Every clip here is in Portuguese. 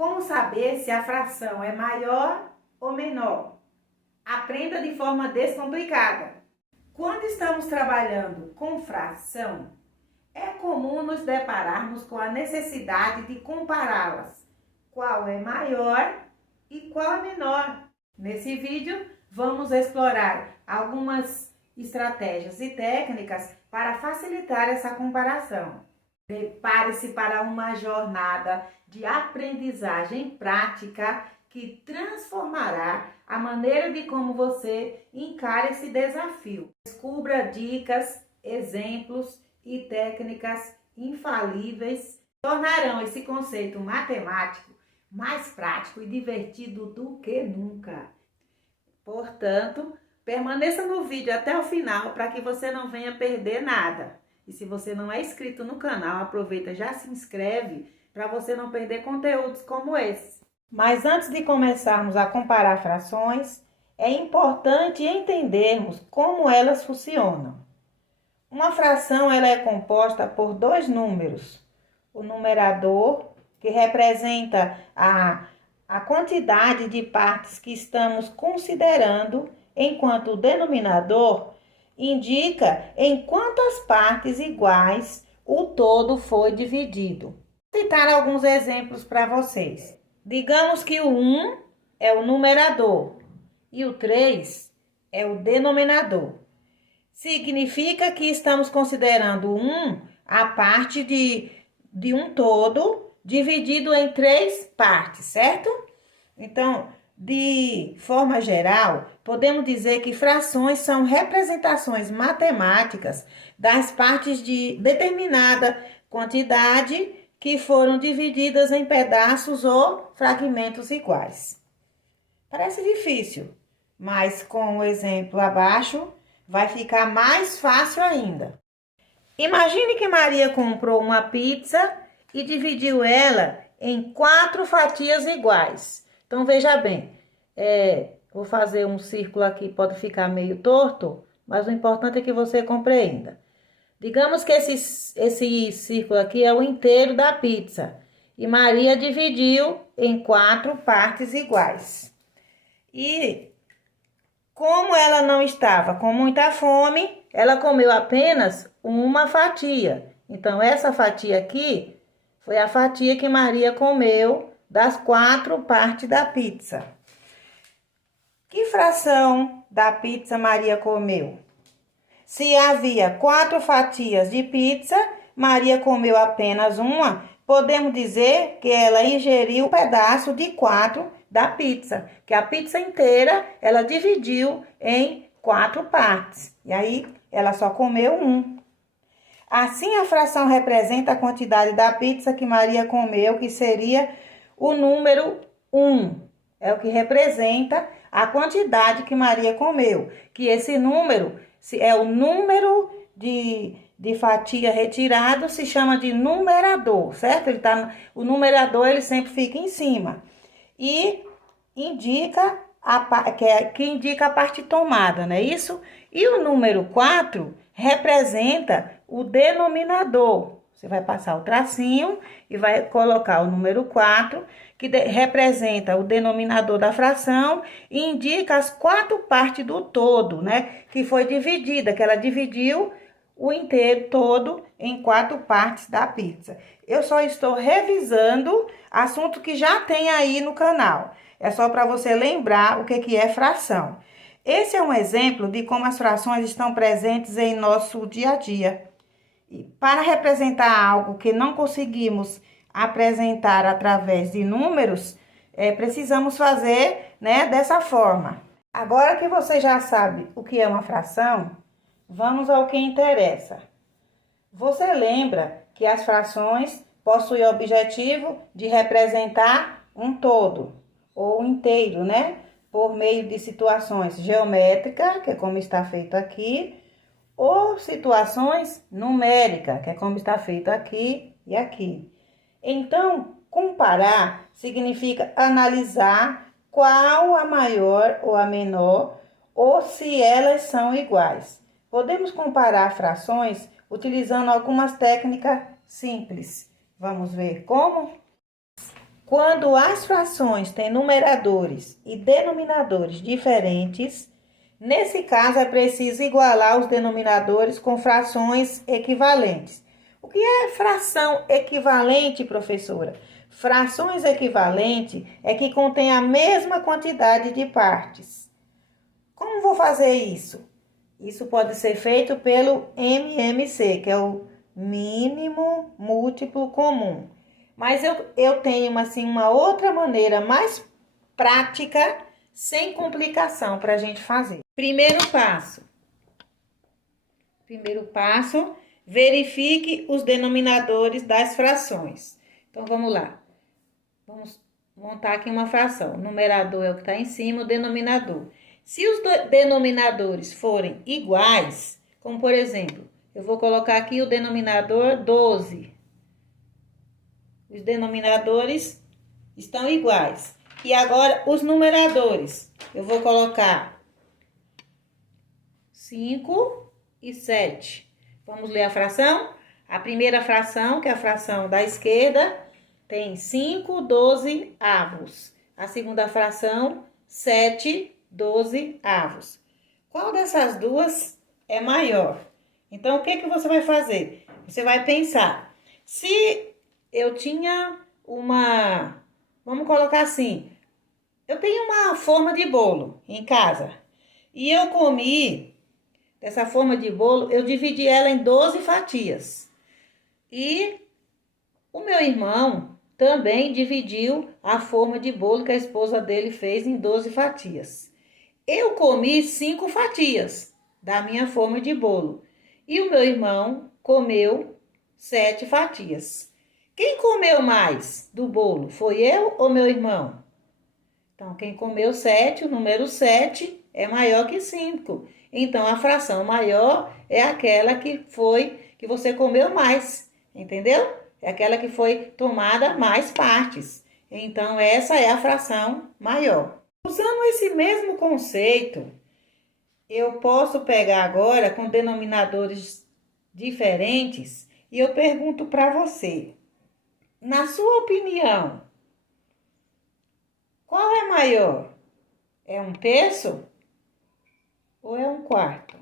Como saber se a fração é maior ou menor? Aprenda de forma descomplicada. Quando estamos trabalhando com fração, é comum nos depararmos com a necessidade de compará-las. Qual é maior e qual é menor? Nesse vídeo, vamos explorar algumas estratégias e técnicas para facilitar essa comparação. Prepare-se para uma jornada de aprendizagem prática que transformará a maneira de como você encara esse desafio. Descubra dicas, exemplos e técnicas infalíveis que tornarão esse conceito matemático mais prático e divertido do que nunca. Portanto, permaneça no vídeo até o final para que você não venha perder nada. E se você não é inscrito no canal, aproveita, já se inscreve para você não perder conteúdos como esse. Mas antes de começarmos a comparar frações, é importante entendermos como elas funcionam. Uma fração ela é composta por dois números. O numerador, que representa a quantidade de partes que estamos considerando, enquanto o denominador indica em quantas partes iguais o todo foi dividido. Vou citar alguns exemplos para vocês. Digamos que o 1 é o numerador e o 3 é o denominador. Significa que estamos considerando 1 a parte de um todo dividido em 3 partes, certo? Então, de forma geral, podemos dizer que frações são representações matemáticas das partes de determinada quantidade que foram divididas em pedaços ou fragmentos iguais. Parece difícil, mas com o exemplo abaixo vai ficar mais fácil ainda. Imagine que Maria comprou uma pizza e dividiu ela em 4 fatias iguais. Então, veja bem, vou fazer um círculo aqui, pode ficar meio torto, mas o importante é que você compreenda. Digamos que esse círculo aqui é o inteiro da pizza e Maria dividiu em 4 partes iguais. E como ela não estava com muita fome, ela comeu apenas uma fatia. Então, essa fatia aqui foi a fatia que Maria comeu das 4 partes da pizza. Que fração da pizza Maria comeu? Se havia 4 fatias de pizza, Maria comeu apenas uma, podemos dizer que ela ingeriu um pedaço de 4 da pizza, que a pizza inteira ela dividiu em 4 partes, e aí ela só comeu um. Assim, a fração representa a quantidade da pizza que Maria comeu, que seria o número 1. É o que representa a quantidade que Maria comeu, que esse número é o número de fatia retirado, se chama de numerador, certo? O numerador ele sempre fica em cima e indica que indica a parte tomada, não é isso? E o número 4 representa o denominador. Você vai passar o tracinho e vai colocar o número 4, que representa o denominador da fração e indica as 4 partes do todo, né? Que foi dividida, que ela dividiu o inteiro todo em 4 partes da pizza. Eu só estou revisando assunto que já tem aí no canal. É só para você lembrar o que é fração. Esse é um exemplo de como as frações estão presentes em nosso dia a dia. E para representar algo que não conseguimos apresentar através de números, precisamos fazer, né, dessa forma. Agora que você já sabe o que é uma fração, vamos ao que interessa. Você lembra que as frações possuem o objetivo de representar um todo, ou inteiro, né? Por meio de situações geométricas, que é como está feito aqui, ou situações numéricas, que é como está feito aqui e aqui. Então, comparar significa analisar qual a maior ou a menor, ou se elas são iguais. Podemos comparar frações utilizando algumas técnicas simples. Vamos ver como? Quando as frações têm numeradores e denominadores diferentes, nesse caso é preciso igualar os denominadores com frações equivalentes. O que é fração equivalente, professora? Frações equivalentes é que contém a mesma quantidade de partes. Como vou fazer isso? Isso pode ser feito pelo MMC, que é o mínimo múltiplo comum. Mas eu tenho assim, uma outra maneira mais prática, sem complicação, para a gente fazer. Primeiro passo, verifique os denominadores das frações. Então, vamos lá. Vamos montar aqui uma fração. O numerador é o que está em cima, o denominador. Se os denominadores forem iguais, como por exemplo, eu vou colocar aqui o denominador 12. Os denominadores estão iguais. E agora, os numeradores. Eu vou colocar 5 e 7. Vamos ler a fração? A primeira fração, que é a fração da esquerda, tem 5 12avos. A segunda fração, 7 12avos. Qual dessas duas é maior? Então, o que você vai fazer? Você vai pensar. Se eu tinha vamos colocar assim, eu tenho uma forma de bolo em casa. E eu comi dessa forma de bolo, eu dividi ela em 12 fatias. E o meu irmão também dividiu a forma de bolo que a esposa dele fez em 12 fatias. Eu comi 5 fatias da minha forma de bolo. E o meu irmão comeu 7 fatias. Quem comeu mais do bolo? Foi eu ou meu irmão? Então, quem comeu 7, o número 7 é maior que 5. Então, a fração maior é aquela que você comeu mais, entendeu? É aquela que foi tomada mais partes. Então, essa é a fração maior. Usando esse mesmo conceito, eu posso pegar agora com denominadores diferentes e eu pergunto para você, na sua opinião, qual é maior? É 1/3 ou é 1/4?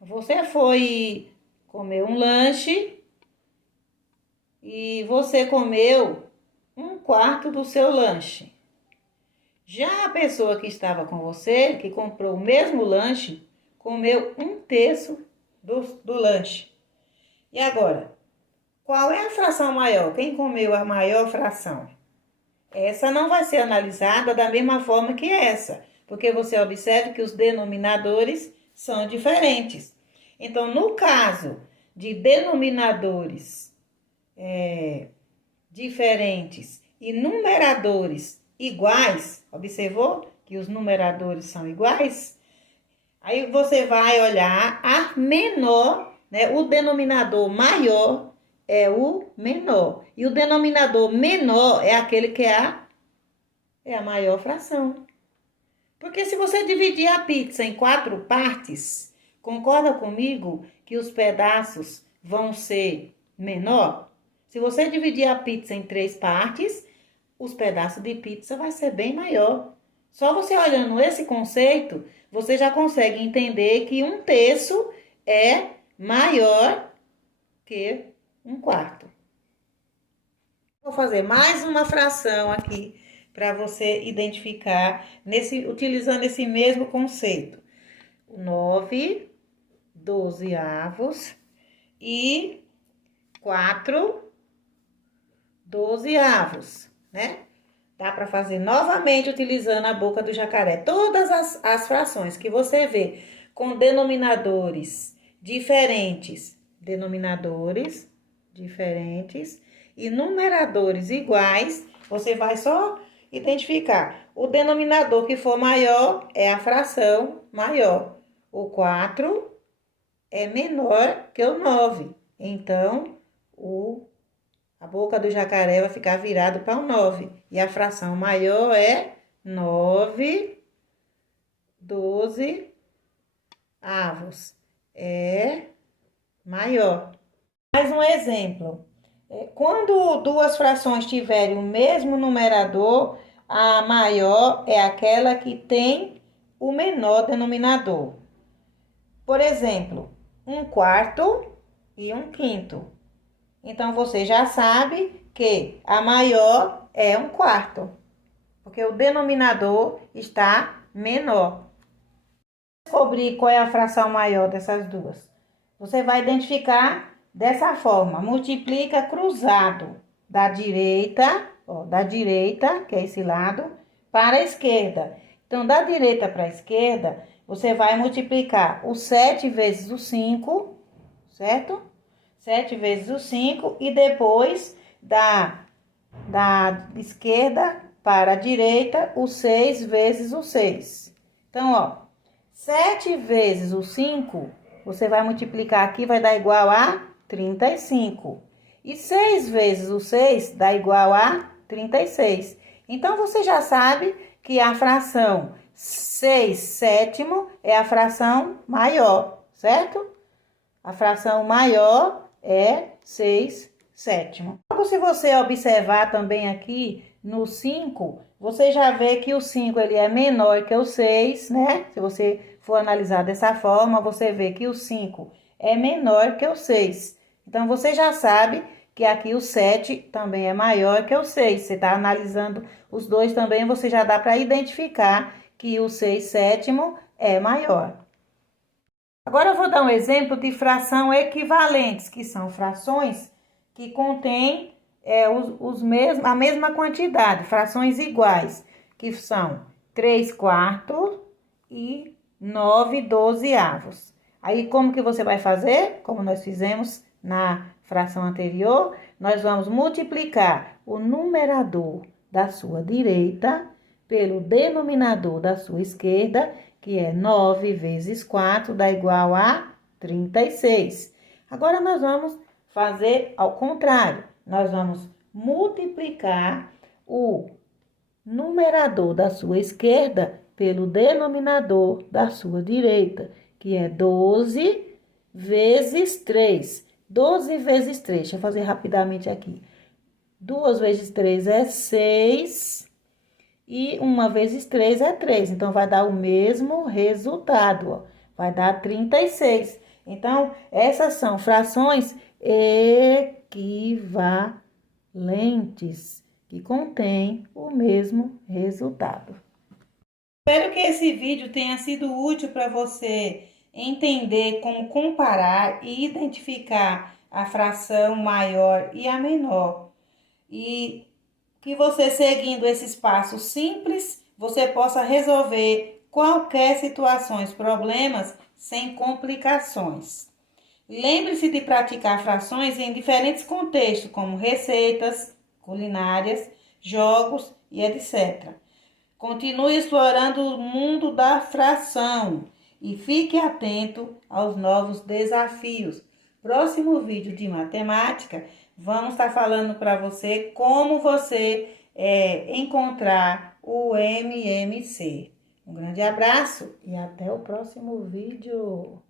Você foi comer um lanche e você comeu 1/4 do seu lanche. Já a pessoa que estava com você, que comprou o mesmo lanche, comeu 1/3 do lanche. E agora, qual é a fração maior? Quem comeu a maior fração? Essa não vai ser analisada da mesma forma que essa, porque você observa que os denominadores são diferentes. Então, no caso de denominadores diferentes e numeradores iguais, observou que os numeradores são iguais? Aí você vai olhar a menor, né? O denominador maior é o menor. E o denominador menor é aquele que é a maior fração. Porque se você dividir a pizza em 4 partes, concorda comigo que os pedaços vão ser menor? Se você dividir a pizza em 3 partes, os pedaços de pizza vai ser bem maior. Só você olhando esse conceito, você já consegue entender que 1/3 é maior que 1/4. Vou fazer mais uma fração aqui para você identificar, utilizando esse mesmo conceito. 9 12avos e 4 12avos, né? Dá para fazer novamente utilizando a boca do jacaré. Todas as frações que você vê com denominadores diferentes e numeradores iguais, você vai só identificar. O denominador que for maior é a fração maior. O 4 é menor que o 9. Então, a boca do jacaré vai ficar virada para o 9. E a fração maior é 9 12avos. É maior. Mais um exemplo. Quando duas frações tiverem o mesmo numerador, a maior é aquela que tem o menor denominador. Por exemplo, 1/4 e 1/5. Então, você já sabe que a maior é 1/4, porque o denominador está menor. Descobrir qual é a fração maior dessas duas. Você vai identificar dessa forma: multiplica cruzado da direita, que é esse lado, para a esquerda. Então, da direita para a esquerda, você vai multiplicar o 7 vezes o 5, certo? 7 vezes o 5 e depois da esquerda para a direita, o 6 vezes o 6. Então, ó, 7 vezes o 5, você vai multiplicar aqui, vai dar igual a 35. E 6 vezes o 6 dá igual a 36. Então, você já sabe que a fração 6/7 é a fração maior, certo? A fração maior é 6/7. Logo, se você observar também aqui no 5, você já vê que o 5 ele é menor que o 6, né? Se você for analisar dessa forma, você vê que o 5 é menor que o 6. Então, você já sabe que aqui o 7 também é maior que o 6. Você está analisando os dois também, você já dá para identificar que o 6/7 é maior. Agora eu vou dar um exemplo de fração equivalentes, que são frações que contêm a mesma quantidade, frações iguais, que são 3/4 e 9/12. Aí, como que você vai fazer? Como nós fizemos na fração anterior, nós vamos multiplicar o numerador da sua direita pelo denominador da sua esquerda, que é 9 vezes 4 dá igual a 36. Agora, nós vamos fazer ao contrário. Nós vamos multiplicar o numerador da sua esquerda pelo denominador da sua direita, que é 12 vezes 3. 12 vezes 3, deixa eu fazer rapidamente aqui. 2 vezes 3 é 6 e 1 vezes 3 é 3. Então, vai dar o mesmo resultado, ó. Vai dar 36. Então, essas são frações equivalentes, que contêm o mesmo resultado. Espero que esse vídeo tenha sido útil para você entender como comparar e identificar a fração maior e a menor. E que você, seguindo esses passos simples, você possa resolver qualquer situações, problemas, sem complicações. Lembre-se de praticar frações em diferentes contextos, como receitas, culinárias, jogos e etc. Continue explorando o mundo da fração e fique atento aos novos desafios. Próximo vídeo de matemática, vamos estar falando para você como você encontrar o MMC. Um grande abraço e até o próximo vídeo.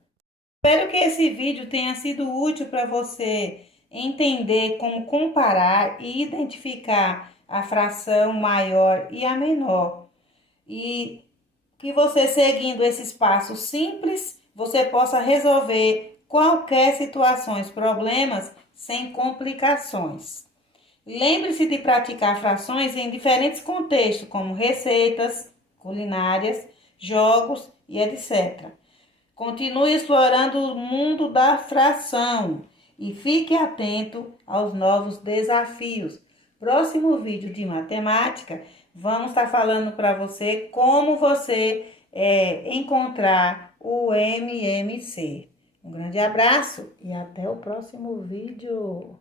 Espero que esse vídeo tenha sido útil para você entender como comparar e identificar a fração maior e a menor. E que você, seguindo esses passos simples, você possa resolver qualquer situações, problemas, sem complicações. Lembre-se de praticar frações em diferentes contextos, como receitas, culinárias, jogos e etc. Continue explorando o mundo da fração e fique atento aos novos desafios. Próximo vídeo de matemática, vamos estar falando para você como você encontrar o MMC. Um grande abraço e até o próximo vídeo.